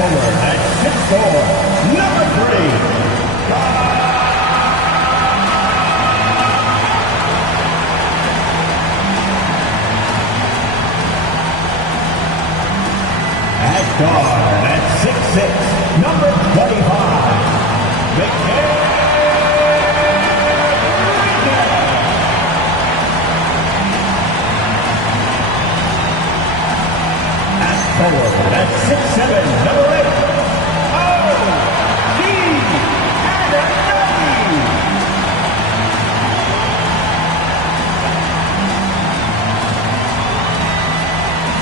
forward at 6'4", number 3. At guard at 6'6", number 25, MECA. At forward at 6'7", number 8,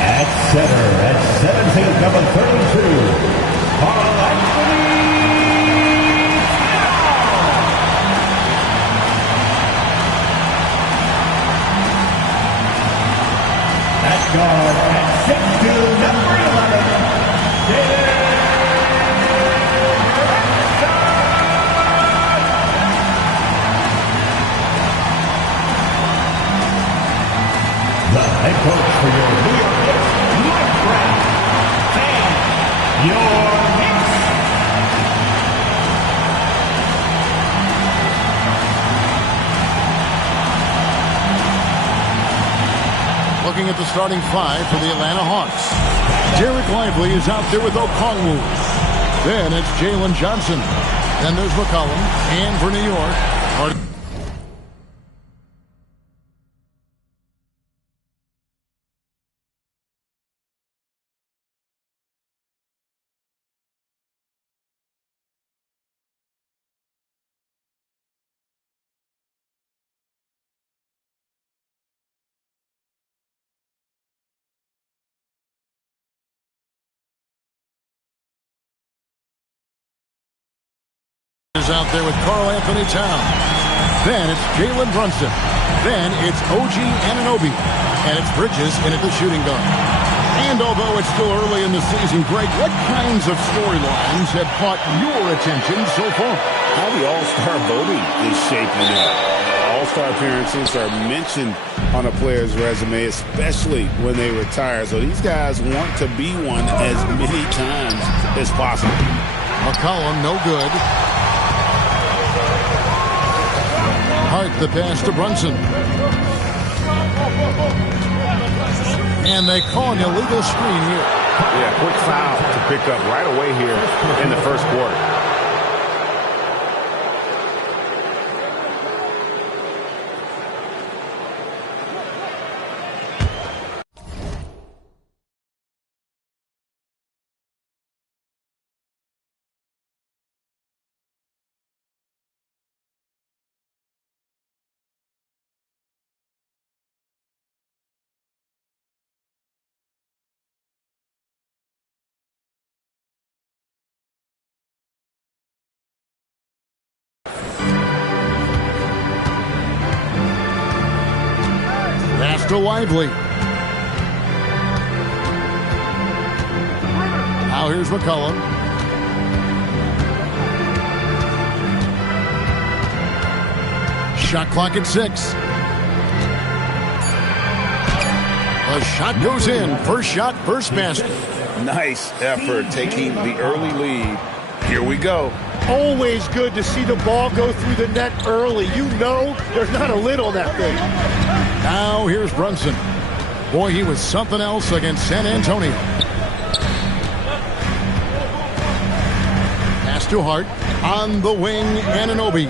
at center at 17, number 32, at guard at 6'2", number 11, the head coach for your New York Knicks, Mike Brown, and your Knicks. Looking at the starting five for the Atlanta Hawks. Derek Lively is out there with Okongwu. Then it's Jalen Johnson. Then there's McCollum. And for New York, is out there with Karl Anthony Towns. Then it's Jalen Brunson. Then it's OG Anunoby. And it's Bridges in at the shooting guard. And although it's still early in the season, Greg, what kinds of storylines have caught your attention so far? How the All-Star voting is shaping up. All-Star appearances are mentioned on a player's resume, especially when they retire. So these guys want to be one as many times as possible. McCollum, no good. Hart, the pass to Brunson. And they call an illegal screen here. Yeah, quick foul to pick up right away here in the first quarter. To Lively. Now here's McCollum. Shot clock at 6. The shot goes in. First shot, first basket. Nice effort taking the early lead. Here we go. Always good to see the ball go through the net early. You know there's not a lid on that thing. Now here's Brunson. Boy, he was something else against San Antonio. Pass to Hart. On the wing, Anunoby.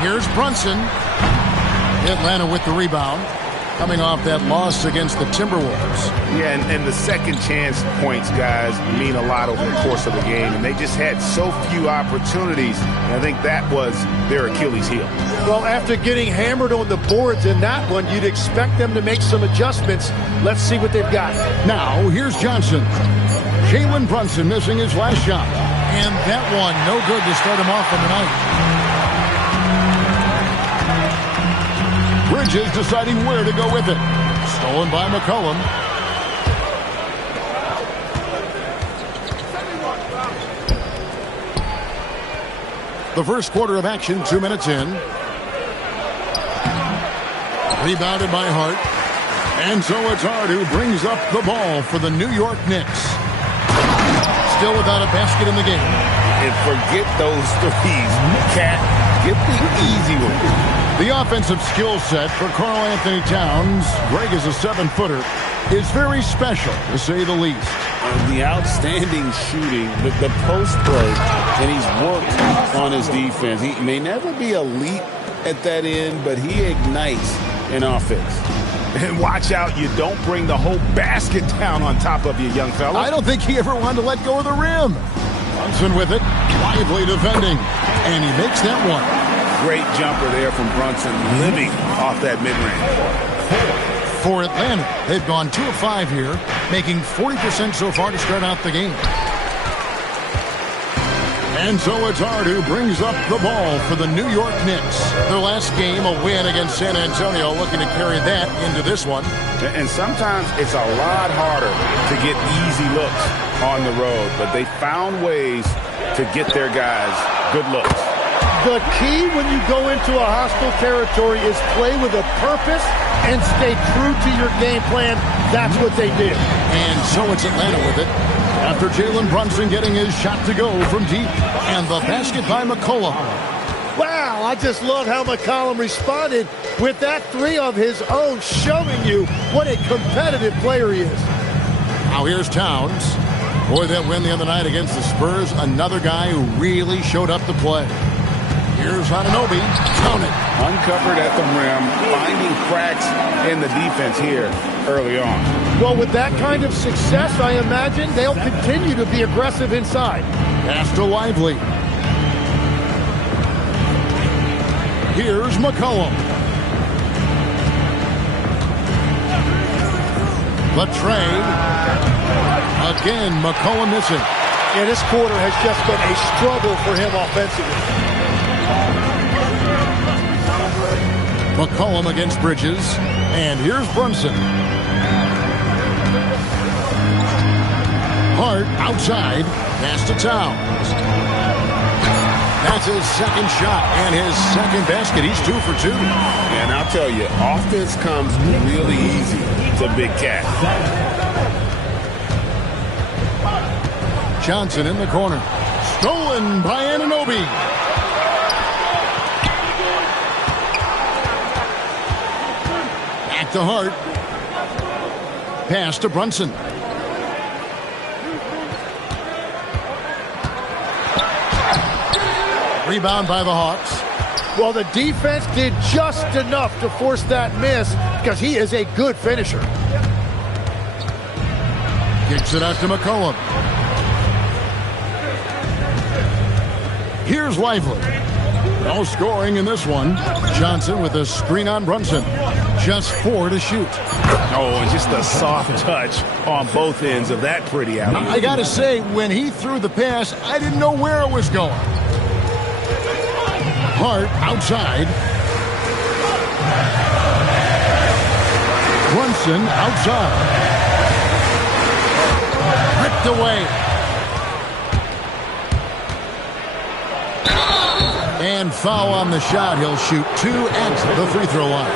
Here's Brunson. Atlanta with the rebound. Coming off that loss against the Timberwolves. Yeah, and the second chance points, guys, mean a lot over the course of the game. And they just had so few opportunities. And I think that was their Achilles heel. Well, after getting hammered on the boards in that one, you'd expect them to make some adjustments. Let's see what they've got. Now, here's Johnson. Jalen Brunson missing his last shot. And that one, no good to start him off on the night. Bridges deciding where to go with it. Stolen by McCollum. The first quarter of action, 2 minutes in. Rebounded by Hart. And so it's Hart who brings up the ball for the New York Knicks. Still without a basket in the game. And forget those threes. Cat, get the easy one. The offensive skill set for Karl Anthony Towns, Greg is a 7-footer, is very special, to say the least. The outstanding shooting, the post play, and he's worked on his defense. He may never be elite at that end, but he ignites an offense. And watch out, you don't bring the whole basket down on top of you, young fella. I don't think he ever wanted to let go of the rim. Brunson with it, lively defending, and he makes that one. Great jumper there from Brunson, living off that mid-range. For Atlanta, they've gone 2 of 5 here, making 40% so far to start out the game. And so it's Hart who brings up the ball for the New York Knicks. Their last game, a win against San Antonio, looking to carry that into this one. And sometimes it's a lot harder to get easy looks on the road, but they found ways to get their guys good looks. The key when you go into a hostile territory is play with a purpose and stay true to your game plan. That's what they did. And so it's Atlanta with it. After Jalen Brunson getting his shot to go from deep. And the basket by McCollum. Wow, I just love how McCollum responded with that 3 of his own, showing you what a competitive player he is. Now here's Towns. Boy, that win the other night against the Spurs, another guy who really showed up to play. Here's Anunoby. Count it. Uncovered at the rim, finding cracks in the defense here early on. Well, with that kind of success, I imagine they'll continue to be aggressive inside. Pass to Lively. Here's McCollum. The trade. Again, McCollum missing. Yeah, this quarter has just been a struggle for him offensively. McCollum against Bridges. And here's Brunson. Hart outside. Pass to Towns. That's his second shot and his second basket. He's 2 for 2. And I'll tell you, offense comes really easy to Big Cat. Johnson in the corner. Stolen by Anunoby. Back to Hart. Pass to Brunson. Rebound by the Hawks. Well, the defense did just enough to force that miss because he is a good finisher. Kicks it out to McCollum. Here's Lively. No scoring in this one. Johnson with a screen on Brunson. Just 4 to shoot. Oh, and just a soft touch on both ends of that pretty alley. I got to say, when he threw the pass, I didn't know where it was going. Hart outside. Brunson outside. Ripped away. And foul on the shot. He'll shoot 2 at the free throw line.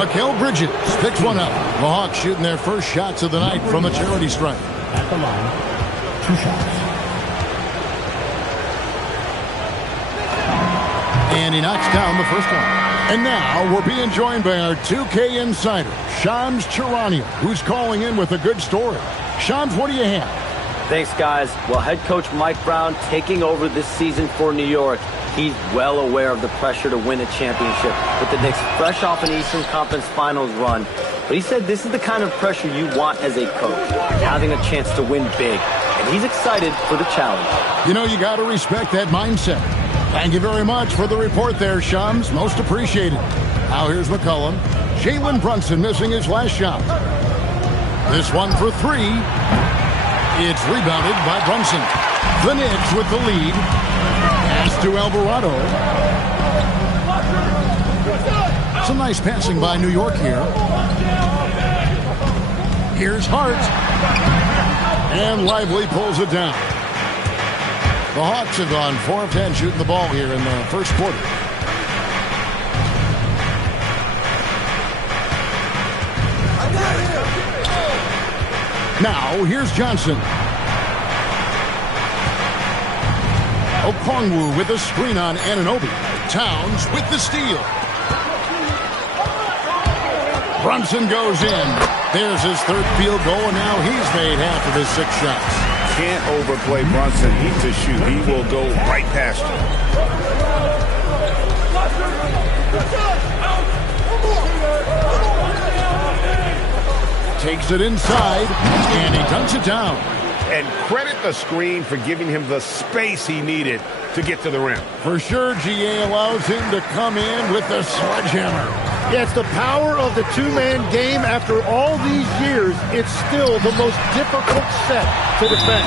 Mikal Bridges picks one up. The Hawks shooting their first shots of the night from a charity stripe. At the line, 2 shots. And he knocks down the first one. And now we're being joined by our 2K insider, Shams Charania, who's calling in with a good story. Shams, what do you have? Thanks, guys. Well, head coach Mike Brown taking over this season for New York. He's well aware of the pressure to win a championship with the Knicks fresh off an Eastern Conference Finals run. But he said this is the kind of pressure you want as a coach, having a chance to win big. And he's excited for the challenge. You know, you got to respect that mindset. Thank you very much for the report there, Shams. Most appreciated. Now here's McCollum. Jalen Brunson missing his last shot. This one for 3. It's rebounded by Brunson. The Knicks with the lead. Pass to Alvarado. Some nice passing by New York here. Here's Hart. And Lively pulls it down. The Hawks have gone 4 of 10 shooting the ball here in the first quarter. Now, here's Johnson. Okongwu with a screen on Anunoby. Towns with the steal. Brunson goes in. There's his third field goal, and now he's made half of his 6 shots. Can't overplay Brunson. He's to shoot. He will go right past you. Takes it inside, and he dunks it down. And credit the screen for giving him the space he needed to get to the rim. For sure, GA allows him to come in with the sledgehammer. Yeah, it's the power of the two-man game. After all these years, it's still the most difficult set to defend.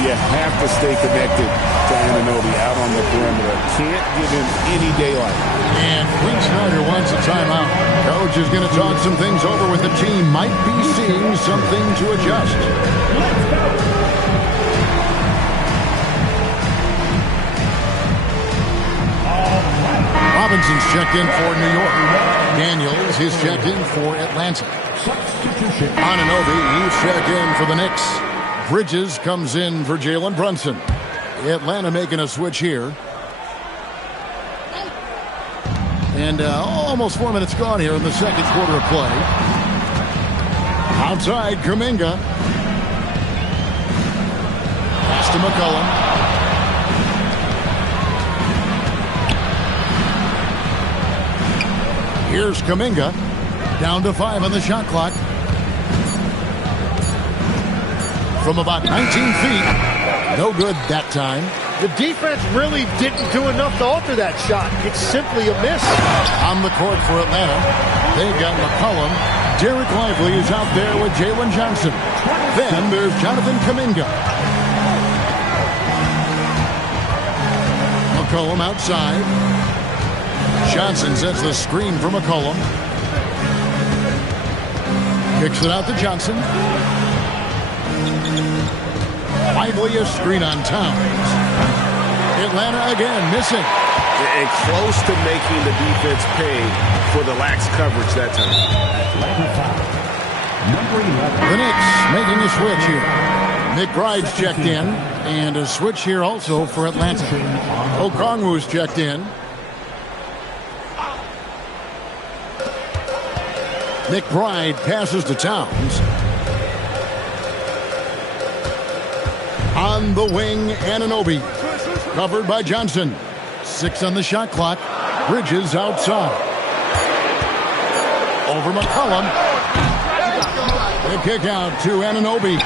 You have to stay connected to Anunoby out on the perimeter. Can't give him any daylight. And Quinn Snyder wants a timeout. Coach is going to talk some things over with the team. Might be seeing something to adjust. Robinson's checked in for New York. Daniels is checked in for Atlanta. Anunoby, he's checked in for the Knicks. Bridges comes in for Jalen Brunson. Atlanta making a switch here. And almost 4 minutes gone here in the second quarter of play. Outside, Kuminga. Pass to McCollum. Here's Kuminga. Down to 5 on the shot clock. From about 19 feet. No good that time. The defense really didn't do enough to alter that shot. It's simply a miss. On the court for Atlanta, they've got McCollum. Derek Lively is out there with Jalen Johnson. Then there's Jonathan Kuminga. McCollum outside. Johnson sets the screen for McCollum. Kicks it out to Johnson. Lively a screen on Towns. Atlanta again missing. And close to making the defense pay for the lax coverage that time. The Knicks making a switch here. McBride's checked in. And a switch here also for Atlanta. Okongwu's checked in. McBride passes to Towns. On the wing, Anunoby. Covered by Johnson. 6 on the shot clock. Bridges outside. Over McCollum. The kick out to Anunoby.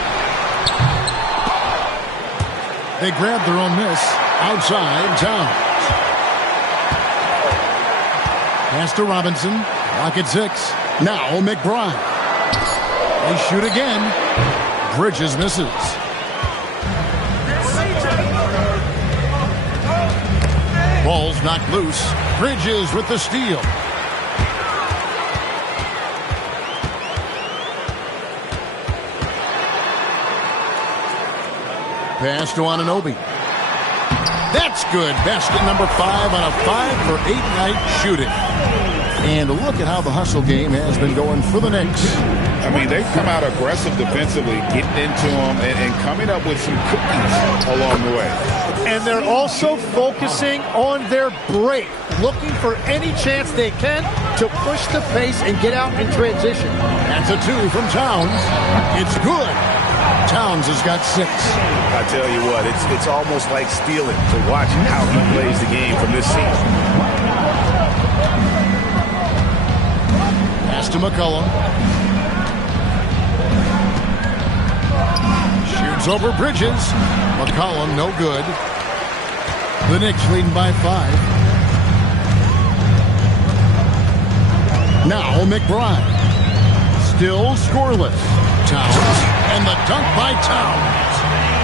They grab their own miss. Outside, Towns. Pass to Robinson. Lock at 6. Now McBride. They shoot again. Bridges misses. Ball's knocked loose. Bridges with the steal. Pass to Anunoby. That's good. Basket number 5 on a 5-for-8 night shooting. And look at how the hustle game has been going for the Knicks. I mean, they've come out aggressive defensively, getting into them and coming up with some cookies along the way. And they're also focusing on their break, looking for any chance they can to push the pace and get out in transition. That's a 2 from Towns. It's good. Towns has got 6. I tell you what, it's almost like stealing to watch how he plays the game from this season. Pass to McCollum. Shoots over Bridges. McCollum, no good. The Knicks leading by 5. Now McBride. Still scoreless. Towns. And the dunk by Towns.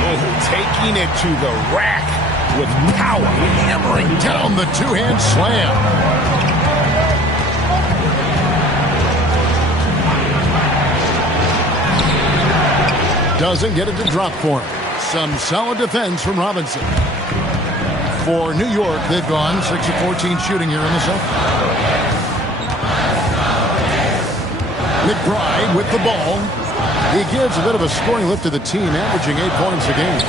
Oh, taking it to the rack with power. Hammering down the two-hand slam. Doesn't get it to drop for him. Some solid defense from Robinson. For New York, they've gone 6 of 14 shooting here in the second. McBride with the ball. He gives a bit of a scoring lift to the team, averaging 8 points a game.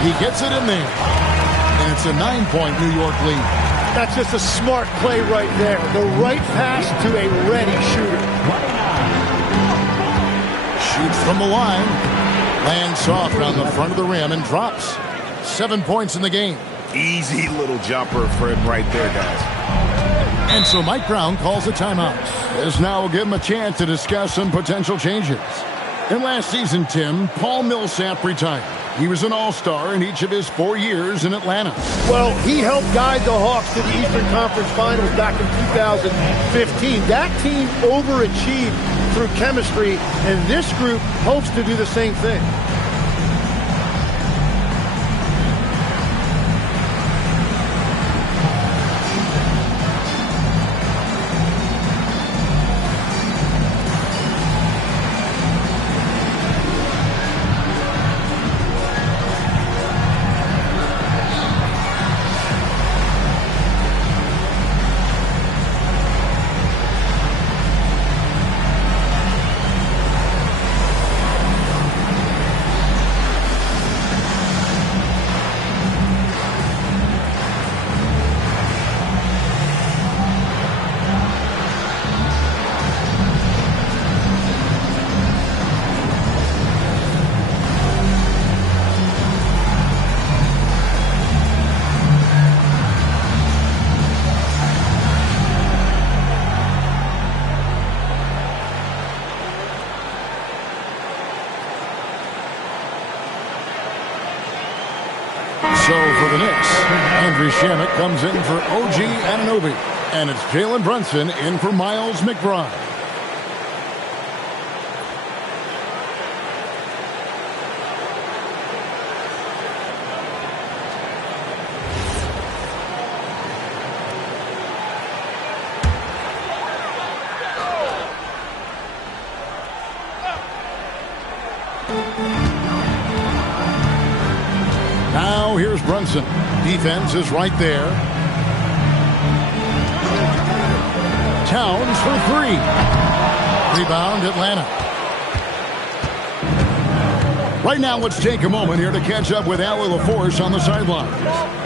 He gets it in there. And it's a 9-point New York lead. That's just a smart play right there. The right pass to a ready shooter. Shoots from the line. Lands soft on the front of the rim and drops. 7 points in the game. Easy little jumper for him right there, guys. And so Mike Brown calls a timeout. This now will give him a chance to discuss some potential changes. In last season, Tim, Paul Millsap retired. He was an all-star in each of his 4 years in Atlanta. Well, he helped guide the Hawks to the Eastern Conference Finals back in 2015. That team overachieved through chemistry, and this group hopes to do the same thing. So for the Knicks, Andrew Shamet comes in for OG Anunoby. And it's Jalen Brunson in for Miles McBride. Now here's Brunson. Defense is right there. Towns for 3. Rebound, Atlanta. Right now, let's take a moment here to catch up with Allie LaForce on the sidelines.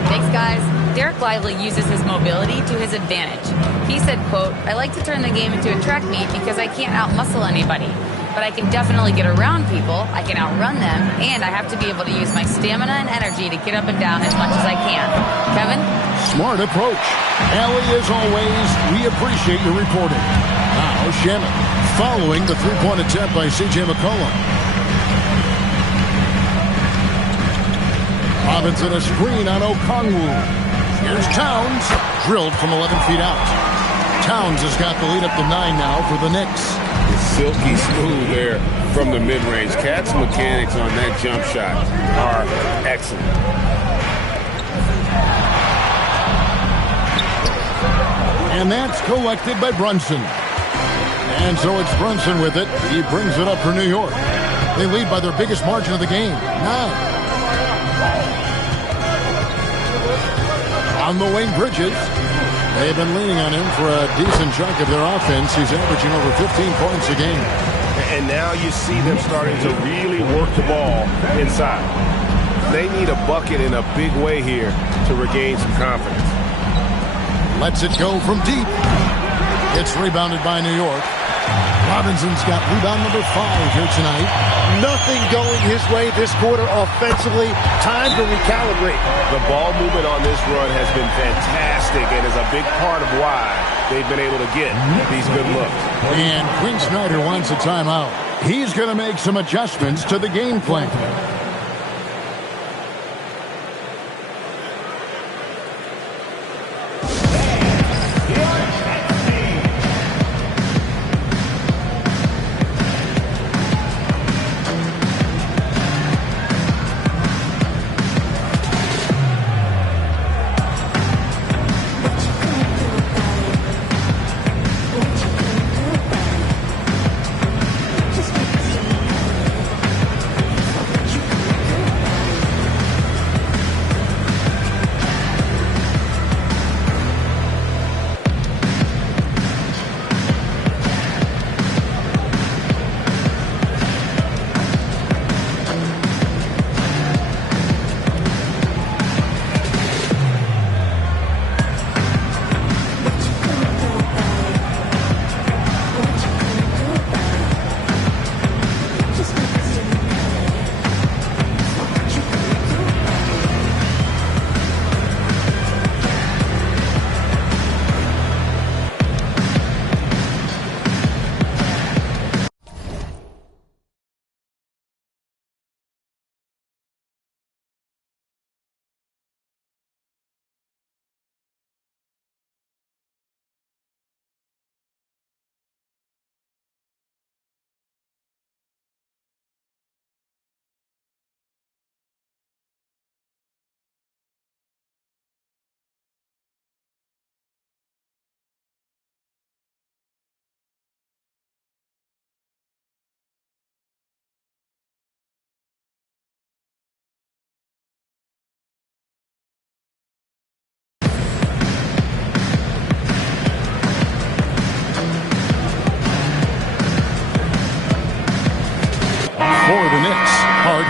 Thanks, guys. Derek Lively uses his mobility to his advantage. He said, quote, "I like to turn the game into a track meet because I can't outmuscle anybody. But I can definitely get around people, I can outrun them, and I have to be able to use my stamina and energy to get up and down as much as I can." Kevin? Smart approach. Allie, as always, we appreciate your reporting. Now, Shamet following the three-point attempt by C.J. McCollum. Robinson a screen on Okongwu. Here's Towns, drilled from 11 feet out. Towns has got the lead up to 9 now for the Knicks. Silky smooth there from the mid-range. Cat's mechanics on that jump shot are excellent. And that's collected by Brunson. And so it's Brunson with it. He brings it up for New York. They lead by their biggest margin of the game, 9. On the wing, Bridges. They've been leaning on him for a decent chunk of their offense. He's averaging over 15 points a game. And now you see them starting to really work the ball inside. They need a bucket in a big way here to regain some confidence. Lets it go from deep. It's rebounded by New York. Robinson's got rebound number 5 here tonight. Nothing going his way this quarter offensively. Time to recalibrate. The ball movement on this run has been fantastic and is a big part of why they've been able to get these good looks. And Quinn Snyder wants a timeout. He's going to make some adjustments to the game plan.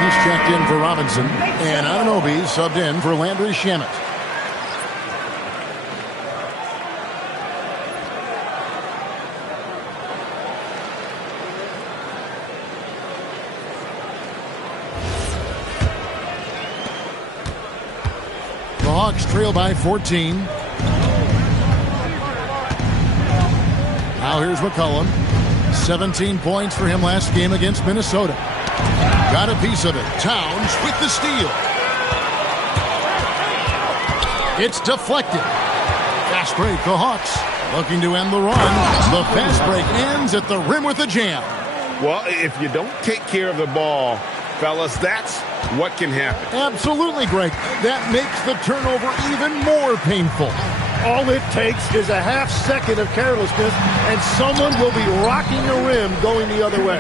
he's checked in for Robinson. And Anunoby subbed in for Landry Shamet. The Hawks trail by 14. Now here's McCollum. 17 points for him last game against Minnesota. Got a piece of it. Towns with the steal. It's deflected. Fast break, the Hawks looking to end the run. The fast break ends at the rim with a jam. Well, if you don't take care of the ball, fellas, that's what can happen. Absolutely, Greg. That makes the turnover even more painful. All it takes is a half second of carelessness, and someone will be rocking the rim going the other way.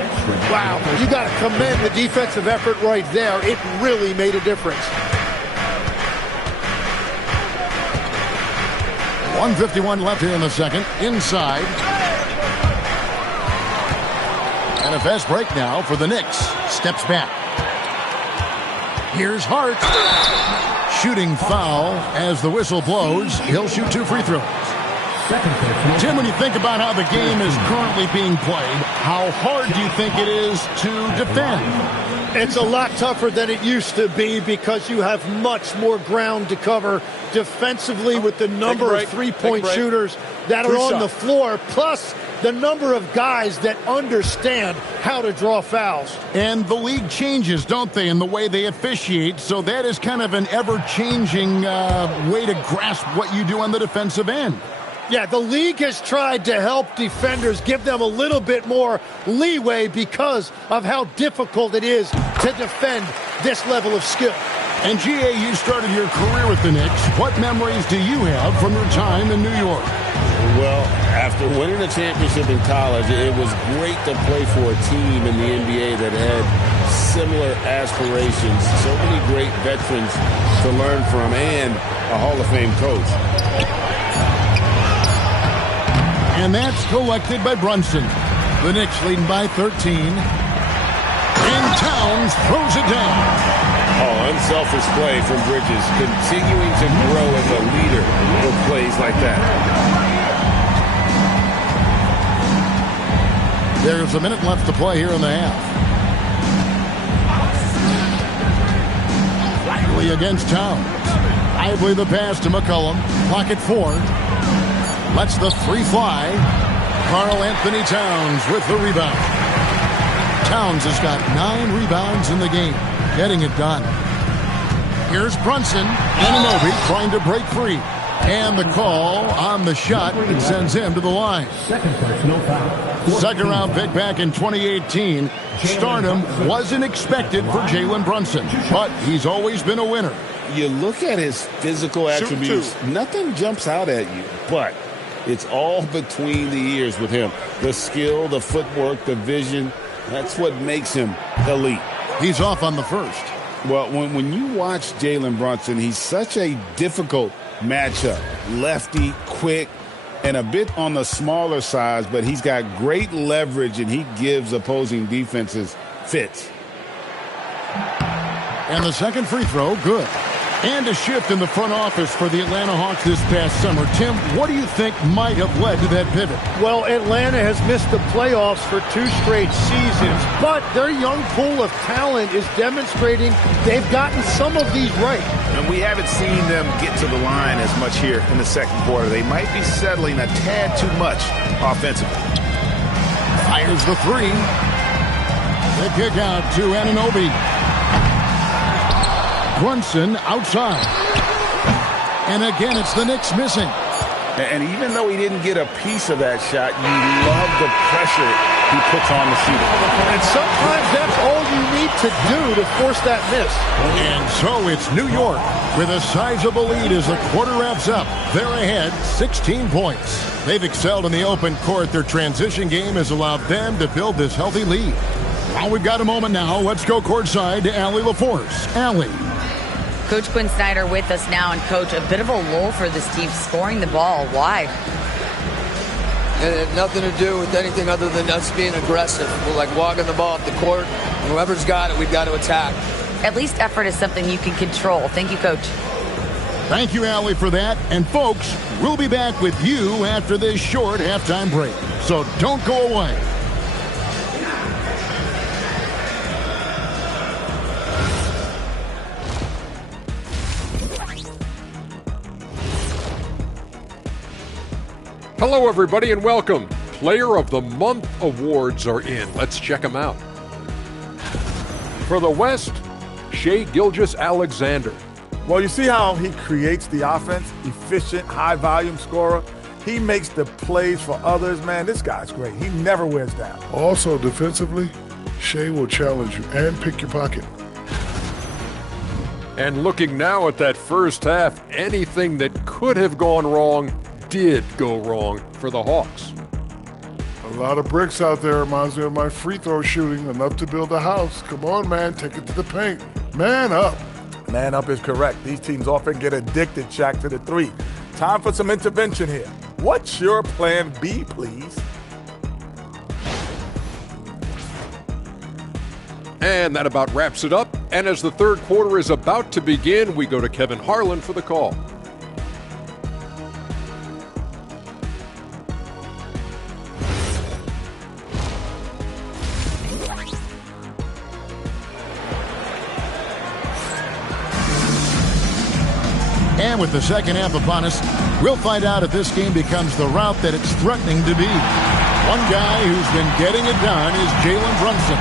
Wow, you got to commend the defensive effort right there. It really made a difference. 1:51 left here in the second. Inside. And a fast break now for the Knicks. Steps back. Here's Hart. Shooting foul as the whistle blows. He'll shoot 2 free throws. Tim, when you think about how the game is currently being played, how hard do you think it is to defend? It's a lot tougher than it used to be because you have much more ground to cover defensively with the number of three-point shooters that are on the floor, plus the number of guys that understand how to draw fouls. And the league changes, don't they, in the way they officiate, so that is kind of an ever-changing way to grasp what you do on the defensive end. Yeah, the league has tried to help defenders, give them a little bit more leeway because of how difficult it is to defend this level of skill. And G.A., you started your career with the Knicks. What memories do you have from your time in New York? Well, after winning a championship in college, it was great to play for a team in the NBA that had similar aspirations. So many great veterans to learn from and a Hall of Fame coach. And that's collected by Brunson. The Knicks leading by 13. And Towns throws it down. Oh, unselfish play from Bridges, continuing to grow as a leader with plays like that. There's a minute left to play here in the half. Lively against Towns. Lively the pass to McCollum. Clock at 4. Lets the three fly. Karl Anthony Towns with the rebound. Towns has got 9 rebounds in the game. Getting it done. Here's Brunson. Anunoby trying to break free. And the call on the shot that sends him to the line. Second round pick back in 2018. Stardom wasn't expected for Jalen Brunson, but he's always been a winner. You look at his physical attributes, nothing jumps out at you, but it's all between the ears with him. The skill, the footwork, the vision, that's what makes him elite. He's off on the first. Well, when you watch Jalen Brunson, he's such a difficult matchup. Lefty, quick, and a bit on the smaller size, but he's got great leverage, and he gives opposing defenses fits. And the second free throw, good. And a shift in the front office for the Atlanta Hawks this past summer. Tim, what do you think might have led to that pivot? Well, Atlanta has missed the playoffs for 2 straight seasons, but their young pool of talent is demonstrating they've gotten some of these right. And we haven't seen them get to the line as much here in the second quarter. They might be settling a tad too much offensively. Fires the 3. The kick out to Anunoby. Brunson outside. And again, it's the Knicks missing. And even though he didn't get a piece of that shot, you love the pressure he puts on the shooter. And sometimes that's all you need to do to force that miss. And so it's New York with a sizable lead as the quarter wraps up. They're ahead 16 points. They've excelled in the open court. Their transition game has allowed them to build this healthy lead. Well, we've got a moment now. Let's go courtside to Allie LaForce. Allie. Coach Quinn Snyder with us now, and Coach, a bit of a lull for this team scoring the ball. Why? It had nothing to do with anything other than us being aggressive. We're like walking the ball up the court, Whoever's got it, we've got to attack. At least effort is something you can control. Thank you, Coach. Thank you, Allie, for that. And, folks, we'll be back with you after this short halftime break. So don't go away. Hello, everybody, and welcome. Player of the Month awards are in. Let's check them out. For the West, Shai Gilgeous-Alexander. Well, you see how he creates the offense? Efficient, high-volume scorer. He makes the plays for others. Man, this guy's great. He never wears down. Also, defensively, Shai will challenge you and pick your pocket. And looking now at that first half, anything that could have gone wrong did go wrong for the Hawks. A lot of bricks out there. Reminds me of my free throw shooting. Enough to build a house. Come on, man. Take it to the paint. Man up. Man up is correct. These teams often get addicted, Shaq, to the three. Time for some intervention here. What's your plan B, please? And that about wraps it up. And as the third quarter is about to begin, we go to Kevin Harlan for the call. And with the second half upon us, we'll find out if this game becomes the route that it's threatening to be. One guy who's been getting it done is Jalen Brunson.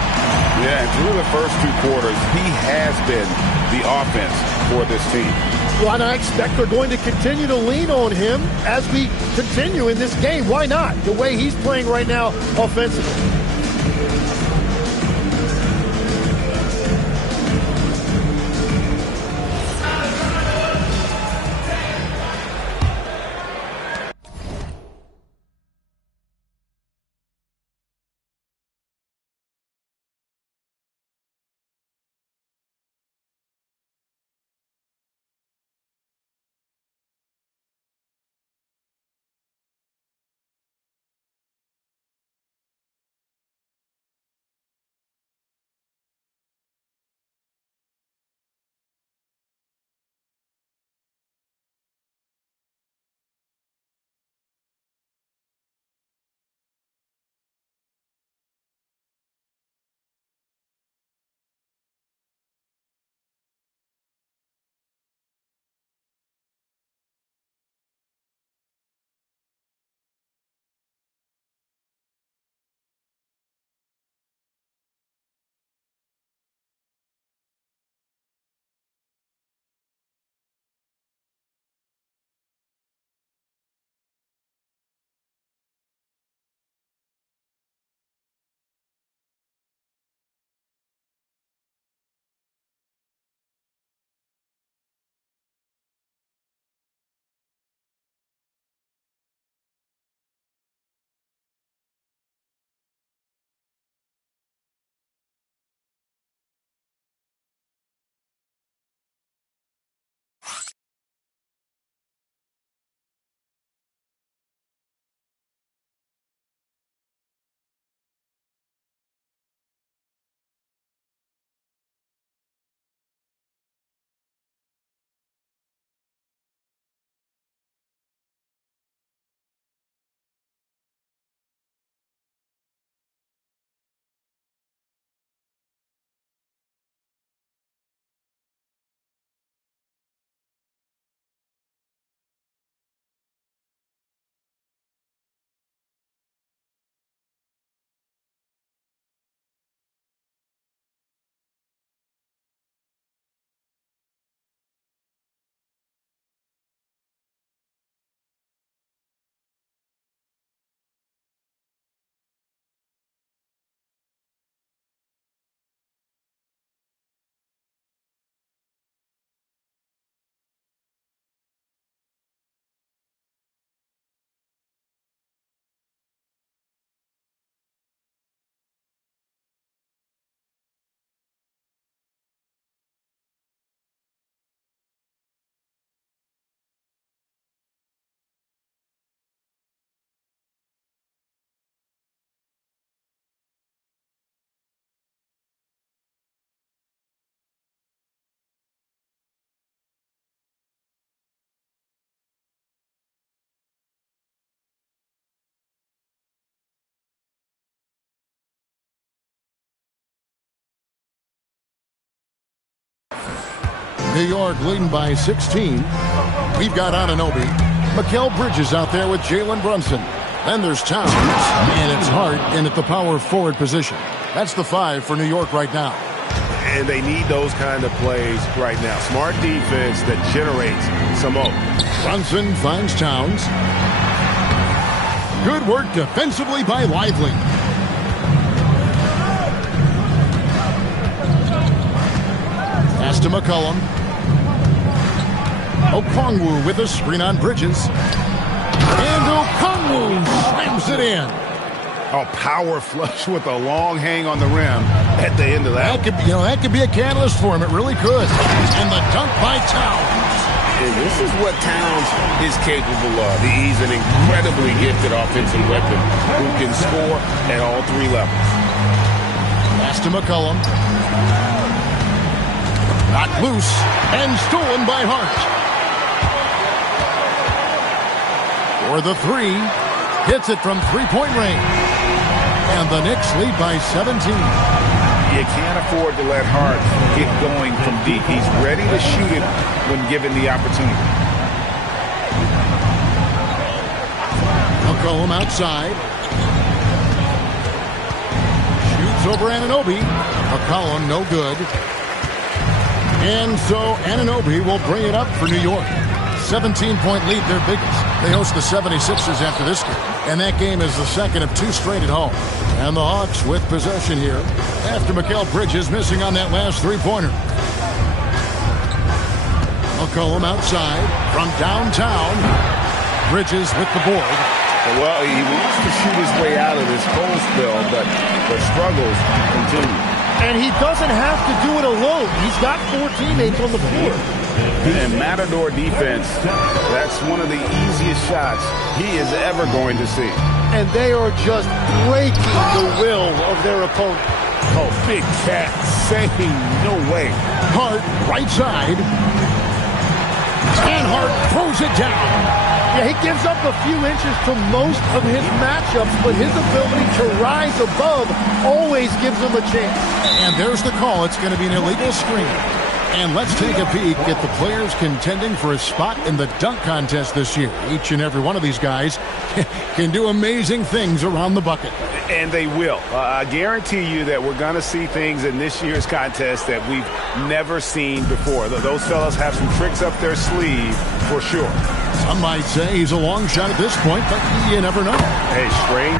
Yeah, and through the first two quarters, he has been the offense for this team. Well, and I expect they're going to continue to lean on him as we continue in this game. Why not? The way he's playing right now offensively. New York leading by 16. We've got Anunoby. Mikal Bridges out there with Jalen Brunson. Then there's Towns, and it's Hart in at the power forward position. That's the 5 for New York right now. And they need those kind of plays right now. Smart defense that generates some open. Brunson finds Towns. Good work defensively by Lively. Pass to McCollum. Okongwu with a screen on Bridges. And Okongwu slams it in. A power flush with a long hang on the rim at the end of that. That could be a catalyst for him. It really could. And the dunk by Towns. And this is what Towns is capable of. He's an incredibly gifted offensive weapon who can score at all 3 levels. Pass to McCollum. Knocked loose and stolen by Hart. For the 3. Hits it from 3-point range. And the Knicks lead by 17. You can't afford to let Hart get going from deep. He's ready to shoot it when given the opportunity. McCollum outside. Shoots over Anunoby. McCollum no good. And so Anunoby will bring it up for New York. 17-point lead, their biggest. They host the 76ers after this game. And that game is the second of 2 straight at home. And the Hawks with possession here after Mikal Bridges missing on that last 3-pointer. McCollum outside from downtown. Bridges with the board. Well, he wants to shoot his way out of this cold spell, but the struggles continue. And he doesn't have to do it alone. He's got 4 teammates on the floor. And Matador defense, that's one of the easiest shots he is ever going to see. And they are just breaking the will of their opponent. Oh, Big Cat saying no way. Hart, right side. And Hart throws it down. Yeah, he gives up a few inches to most of his matchups, but his ability to rise above always gives him a chance. And there's the call. It's going to be an illegal screen. And let's take a peek at the players contending for a spot in the dunk contest this year. Each and every one of these guys can do amazing things around the bucket. And they will. I guarantee you that we're going to see things in this year's contest that we've never seen before. Those fellas have some tricks up their sleeve for sure. Some might say he's a long shot at this point, but you never know. Hey, straight